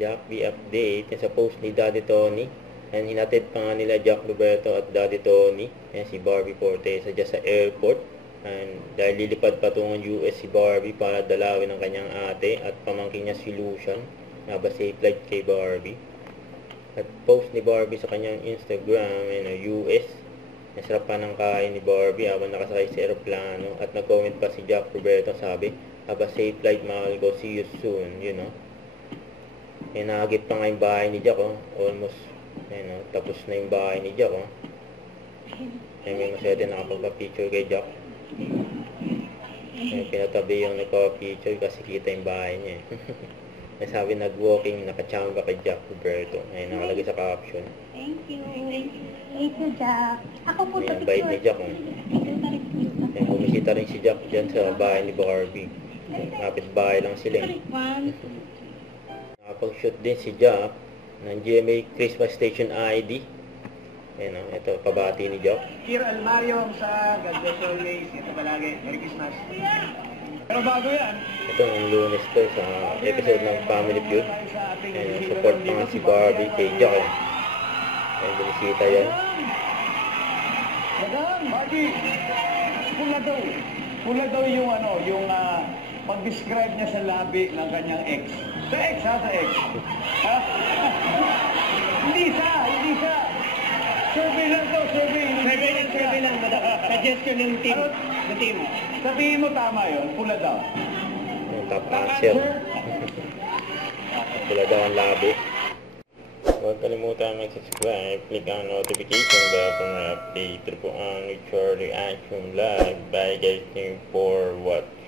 Jack B update. Yan sa post ni Daddy Tony. And hinatid pa nga nila Jack Roberto at Daddy Tony. Yan si Barbie Fortesa dyan sa airport. And dahil lilipad patungong US si Barbie para dalawin ang kanyang ate at pamangkin niya si Lucian. Naba safe flight kay Barbie. At post ni Barbie sa kanyang Instagram, US. Nasarap pa ng kain ni Barbie habang nakasakay sa aeroplano. At nag-comment pa si Jack Roberto, sabi, "Have a safe flight, mahal ko. See you soon." You know. Nakagip pa nga yung bahay ni Jack, oh. Almost, tapos na yung bahay ni Jack, oh. May masaya nakapagpa-picture kay Jack. Pinatabi yung nagpa-picture kasi kita yung bahay niya, Nasabi nag-walking, nakachamba kay Jack Roberto. Nakalagay sa caption. Thank you. Thank you, Jack. Ako po sa bait ni Jack, bumisita rin si Jack dyan sa bahay ni Barbie. Kapit bahay lang sila, Nakapag-shoot din si Jack ng GMA Christmas Station ID. Ito, pabati ni Jack. Kir Almario sa God bless always. Ito palagi. Merry Christmas. Pero bago yan. Ito ang Lunes to sa episode ng Family Feud. Support pa nga si Barbie kay Jack. Bumisita yan. Madam, Barbie. Pula daw yung pag-describe niya sa labi ng kanyang ex. Sa ex, Sa ex. Hindi siya. Survey lang, madam. Suggestion ng team. Sabihin mo tama yun, pula daw. Top answer. Pula daw ang labi. Huwag kalimutan mag-subscribe, click ang notification bell para update po ang future reaction live. Bye guys, thank you for watching.